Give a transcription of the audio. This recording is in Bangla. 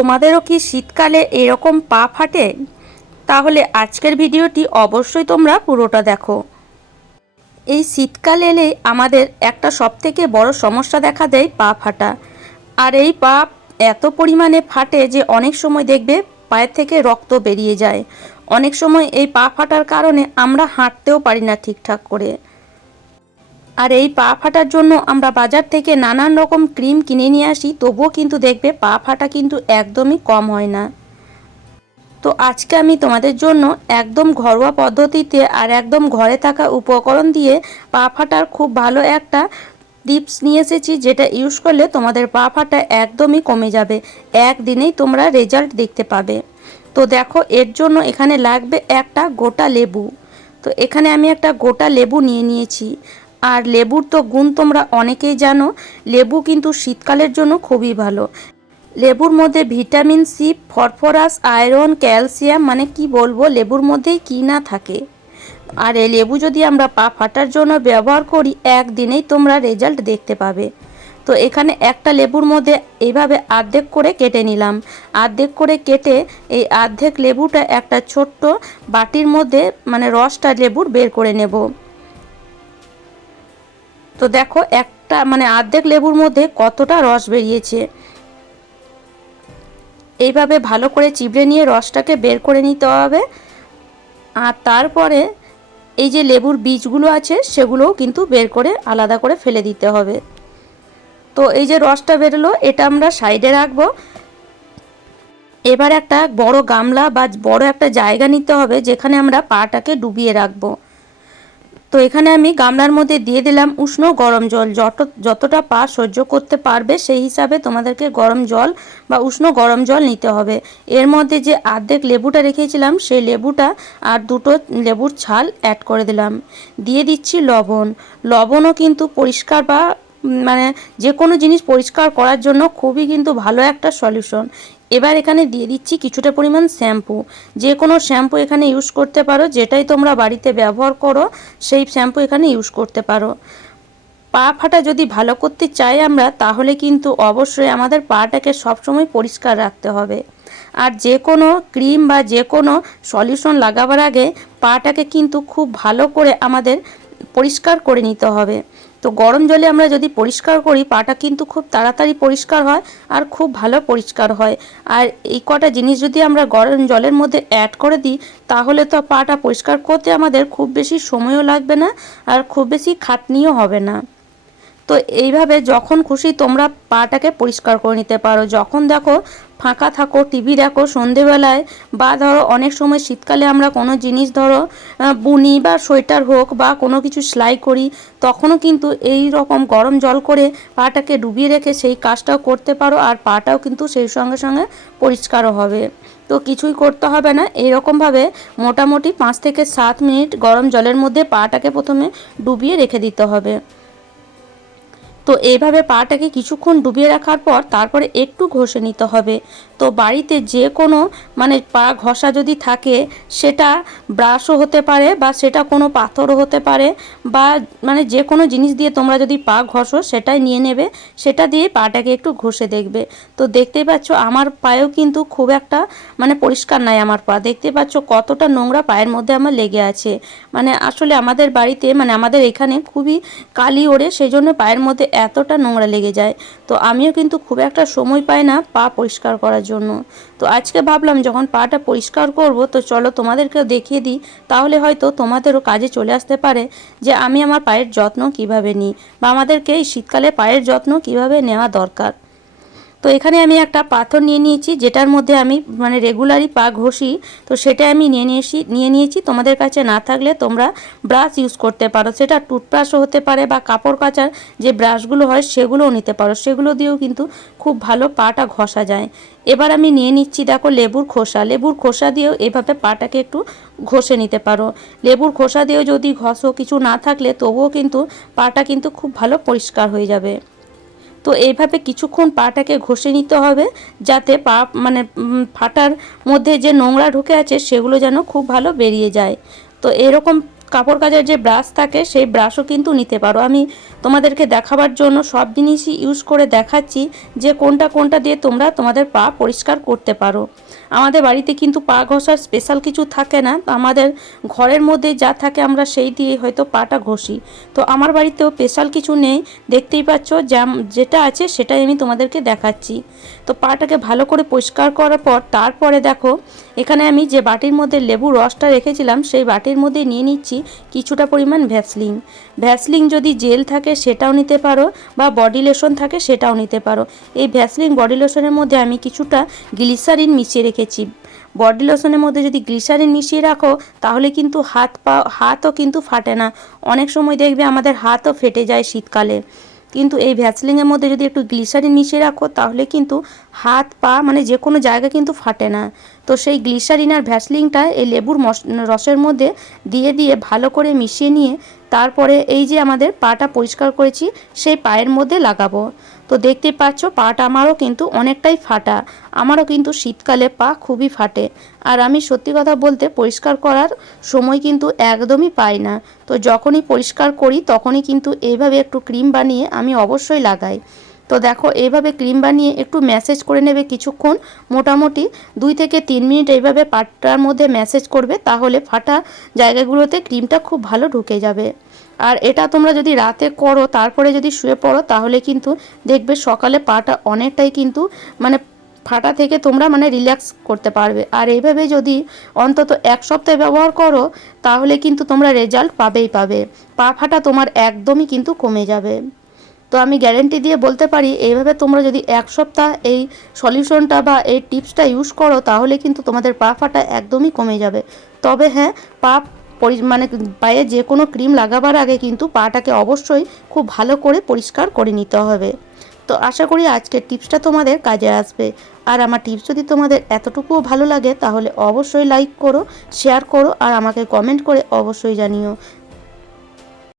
তোমাদেরও কি শীতকালে এরকম পা ফাটে? তাহলে আজকের ভিডিওটি অবশ্যই তোমরা পুরোটা দেখো। এই শীতকাল এলে আমাদের একটা সবথেকে বড় সমস্যা দেখা দেয় পা ফাটা। আর এই পা এত পরিমাণে ফাটে যে অনেক সময় দেখবে পায়ের থেকে রক্ত বেরিয়ে যায়। অনেক সময় এই পা ফাটার কারণে আমরা হাঁটতেও পারি না ঠিকঠাক করে। আর এই পা ফাটার জন্য আমরা বাজার থেকে নানান রকম ক্রিম কিনে নিয়ে আসি, তবুও কিন্তু দেখবে পা ফাটা কিন্তু একদমই কম হয় না। তো আজকে আমি তোমাদের জন্য একদম ঘরোয়া পদ্ধতিতে আর একদম ঘরে থাকা উপকরণ দিয়ে পা ফাটার খুব ভালো একটা টিপস নিয়ে এসেছি, যেটা ইউজ করলে তোমাদের পা ফাটা একদমই কমে যাবে। একদিনেই তোমরা রেজাল্ট দেখতে পাবে। তো দেখো, এর জন্য এখানে লাগবে একটা গোটা লেবু। তো এখানে আমি একটা গোটা লেবু নিয়ে নিয়েছি। আর লেবুর তো গুণ তোমরা অনেকেই জানো, লেবু কিন্তু শীতকালের জন্য খুবই ভালো। লেবুর মধ্যে vitamin C, phosphorus, iron, calcium মানে কি বলব, লেবুর মধ্যেই কি না থাকে। আর এই লেবু যদি আমরা পা ফাটার জন্য ব্যবহার করি, একদিনেই তোমরা রেজাল্ট দেখতে পাবে। তো এখানে একটা লেবুর মধ্যে এইভাবে আর্ধেক করে কেটে নিলাম। আর্ধেক করে কেটে এই আর্ধেক লেবুটা একটা ছোট্ট বাটির মধ্যে মানে রসটা লেবুর বের করে নেব। তো দেখো একটা মানে আর্ধেক লেবুর মধ্যে কতটা রস বেরিয়েছে? এইভাবে ভালো করে চিবড়ে নিয়ে রসটাকে বের করে নিতে হবে। আর তারপরে এই যে লেবুর বীজগুলো আছে, সেগুলোও কিন্তু বের করে আলাদা করে ফেলে দিতে হবে। তো এই যে রসটা বেরোলো, এটা আমরা সাইডে রাখব। এবার একটা বড় গামলা বা বড় একটা জায়গা নিতে হবে, যেখানে আমরা পাটাকে ডুবিয়ে রাখব। তো এখানে আমি গামলার মধ্যে দিয়ে দিলাম উষ্ণ গরম জল। যত, যতটা পা সহ্য করতে পারবে সেই হিসাবে তোমাদেরকে গরম জল বা উষ্ণ গরম জল নিতে হবে। এর মধ্যে যে আর্ধেক লেবুটা রেখেছিলাম সেই লেবুটা আর দুটো লেবুর ছাল অ্যাড করে দিলাম। দিয়ে দিচ্ছি লবণ। লবণও কিন্তু পরিষ্কার বা মানে যে কোনো জিনিস পরিষ্কার করার জন্য খুবই কিন্তু ভালো একটা সলিউশন এবার এখানে দিয়ে দিচ্ছি কিছুটা পরিমাণ শ্যাম্পু। যে কোনো শ্যাম্পু এখানে ইউজ করতে পারো, যেটাই তোমরা বাড়িতে ব্যবহার করো, সেই শ্যাম্পু এখানে ইউজ করতে পারো। পা ফাটা যদি ভালো করতে চাই আমরা, তাহলে কিন্তু অবশ্যই আমাদের পাটাকে সবসময় পরিষ্কার রাখতে হবে। আর যে কোনো ক্রিম বা যে কোনো সলিউশন লাগাবার আগে পাটাকে কিন্তু খুব ভালো করে আমাদের পরিষ্কার করে নিতে হবে। তো গরম জলে আমরা যদি পরিষ্কার করি, পাটা কিন্তু খুব তাড়াতাড়ি পরিষ্কার হয় আর খুব ভালো পরিষ্কার হয়। আর এই কটা জিনিস যদি আমরা গরম জলের মধ্যে অ্যাড করে দিই, তাহলে তো পাটা পরিষ্কার করতে আমাদের খুব বেশি সময়ও লাগবে না আর খুব বেশি খাটনিও হবে না। তো এইভাবে যখন খুশি তোমরা পাটাকে পরিষ্কার করে নিতে পারো। যখন দেখো ফাঁকা থাকো টিভি দেখো, সন্ধেবেলায় বা ধরো অনেক সময় শীতকালে আমরা কোনো জিনিস ধরো বুনি বা সোয়েটার হোক বা কোনো কিছু সেলাই করি, তখনও কিন্তু এই রকম গরম জল করে পাটাকে ডুবিয়ে রেখে সেই কাজটাও করতে পারো আর পাটাও কিন্তু সেই সঙ্গে সঙ্গে পরিষ্কারও হবে। তো কিছুই করতে হবে না। এরকমভাবে মোটামুটি পাঁচ থেকে সাত মিনিট গরম জলের মধ্যে পাটাকে প্রথমে ডুবিয়ে রেখে দিতে হবে। তো এইভাবে পাটাকে কিছুক্ষণ ডুবিয়ে রাখার পর তারপরে একটু ঘষে নিতে হবে। তো বাড়িতে যে কোনো মানে পা ঘষা যদি থাকে, সেটা ব্রাশও হতে পারে বা সেটা কোনো পাথরও হতে পারে বা মানে যে কোনো জিনিস দিয়ে তোমরা যদি পা ঘষো, সেটাই নিয়ে নেবে। সেটা দিয়ে পাটাকে একটু ঘষে দেখবে। তো দেখতেই পাচ্ছ আমার পায়েও কিন্তু খুব একটা মানে পরিষ্কার নাই আমার পা। দেখতে পাচ্ছ কতটা নোংরা পায়ের মধ্যে আমার লেগে আছে। মানে আসলে আমাদের বাড়িতে মানে আমাদের এখানে খুবই কালি ওড়ে সেই জন্য পায়ের মধ্যে এতটা নোংরা লেগে যায়। তো আমিও কিন্তু খুব একটা সময় পাই না পা পরিষ্কার করার জন্য। তো আজকে ভাবলাম যখন পাটা পরিষ্কার করব, তো চলো তোমাদেরকেও দেখিয়ে দিই। তাহলে হয়তো তোমাদেরও কাজে চলে আসতে পারে যে আমি আমার পায়ের যত্ন কীভাবে নিই বা আমাদেরকে এই শীতকালে পায়ের যত্ন কীভাবে নেওয়া দরকার। তো এখানে আমি একটা পাথর নিয়ে নিয়েছি, যেটার মধ্যে আমি মানে রেগুলারই পা ঘষি, তো সেটা আমি নিয়ে নিয়েছি নিয়ে নিয়েছি। তোমাদের কাছে না থাকলে তোমরা ব্রাশ ইউজ করতে পারো। সেটা টুথব্রাশও হতে পারে বা কাপড় কাচার যে ব্রাশগুলো হয়, সেগুলোও নিতে পারো। সেগুলো দিয়েও কিন্তু খুব ভালো পাটা ঘষা যায়। এবার আমি নিয়ে নিচ্ছি, দেখো, লেবুর খোসা। লেবুর খোসা দিয়েও এভাবে পাটাকে একটু ঘষে নিতে পারো। লেবুর খোসা দিয়েও যদি ঘষো, কিছু না থাকলে তবুও কিন্তু পাটা কিন্তু খুব ভালো পরিষ্কার হয়ে যাবে। তো এইভাবে কিছুক্ষণ পাটাকে ঘষে নিতে হবে যাতে পা মানে ফাটার মধ্যে যে নোংরা ঢুকে আছে সেগুলো যেন খুব ভালো বেরিয়ে যায়। তো এরকম কাপড় কাচার যে ব্রাশ থাকে সেই ব্রাশও কিন্তু নিতে পারো। আমি তোমাদেরকে দেখাবার জন্য সব জিনিসই ইউজ করে দেখাচ্ছি যে কোনটা কোনটা দিয়ে তোমরা তোমাদের পা পরিষ্কার করতে পারো। আমাদের বাড়িতে কিন্তু পা ঘষার স্পেশাল কিছু থাকে না। তো আমাদের ঘরের মধ্যে যা থাকে আমরা সেই দিয়ে হয়তো পাটা ঘষি। তো আমার বাড়িতেও স্পেশাল কিছু নেই। দেখতেই পাচ্ছ যা যেটা আছে সেটাই আমি তোমাদেরকে দেখাচ্ছি। তো পাটাকে ভালো করে পরিষ্কার করার পর, তারপরে দেখো এখানে আমি যে বাটির মধ্যে লেবু রসটা রেখেছিলাম, সেই বাটির মধ্যে নিয়ে নিচ্ছি কিছুটা পরিমাণ ভ্যাসলিন। ভ্যাসলিন যদি জেল থাকে সেটাও নিতে পারো বা বডি লোশন থাকে সেটাও নিতে পারো। এই ভ্যাসলিন বডি লোশনের মধ্যে আমি কিছুটা গ্লিসারিন মিশিয়ে রেখেছি। বডি লোশনের মধ্যে যদি গ্লিসারিন মিশিয়ে রাখো, তাহলে কিন্তু হাত পা, হাতও কিন্তু ফাটে না। অনেক সময় দেখবে আমাদের হাতও ফেটে যায় শীতকালে। কিন্তু এই ভ্যাসলিনের মধ্যে যদি একটু গ্লিসারিন মিশিয়ে রাখো, তাহলে কিন্তু হাত, পা মানে যে কোনো জায়গা কিন্তু ফাটে না। তো সেই গ্লিসারিন আর ভ্যাসলিনটা এই লেবুর রসের মধ্যে দিয়ে দিয়ে ভালো করে মিশিয়ে নিয়ে তারপরে এই যে আমাদের পাটা পরিষ্কার করেছি, সেই পায়ের মধ্যে লাগাবো। তো দেখতেই পাচ্ছ পাটা আমারও কিন্তু অনেকটাই ফাটা। আমারও কিন্তু শীতকালে পা খুবই ফাটে। আর আমি সত্যি কথা বলতে পরিষ্কার করার সময় কিন্তু একদমই পাই না। তো যখনই পরিষ্কার করি তখনই কিন্তু এইভাবে একটু ক্রিম বানিয়ে আমি অবশ্যই লাগাই। তো দেখো, এইভাবে ক্রিম বানিয়ে একটু ম্যাসেজ করে নেবে কিছুক্ষণ। মোটামুটি দুই থেকে তিন মিনিট এইভাবে পাটটার মধ্যে ম্যাসেজ করবে, তাহলে ফাটা জায়গাগুলোতে ক্রিমটা খুব ভালো ঢুকে যাবে। আর এটা তোমরা যদি রাতে করো, তারপরে যদি শুয়ে পড়ো, তাহলে কিন্তু দেখবে সকালে পাটা অনেকটাই কিন্তু মানে ফাটা থেকে তোমরা মানে রিল্যাক্স করতে পারবে। আর এইভাবে যদি অন্তত এক সপ্তাহ ব্যবহার করো, তাহলে কিন্তু তোমরা রেজাল্ট পাবেই পাবে। পা ফাটা তোমার একদমই কিন্তু কমে যাবে। তো আমি গ্যারেন্টি দিয়ে বলতে পারি, এইভাবে তোমরা যদি এক সপ্তাহ এই সলিউশনটা বা এই টিপসটা ইউজ করো, তাহলে কিন্তু তোমাদের পা ফাটা একদমই কমে যাবে। তবে হ্যাঁ পা পরি মানে পায়ে যে কোনো ক্রিম লাগাবার আগে কিন্তু পাটাকে অবশ্যই খুব ভালো করে পরিষ্কার করে নিতে হবে। তো আশা করি আজকের টিপসটা তোমাদের কাজে আসবে। আর আমার টিপস যদি তোমাদের এতটুকুও ভালো লাগে, তাহলে অবশ্যই লাইক করো শেয়ার করো, আর আমাকে কমেন্ট করে অবশ্যই জানিও।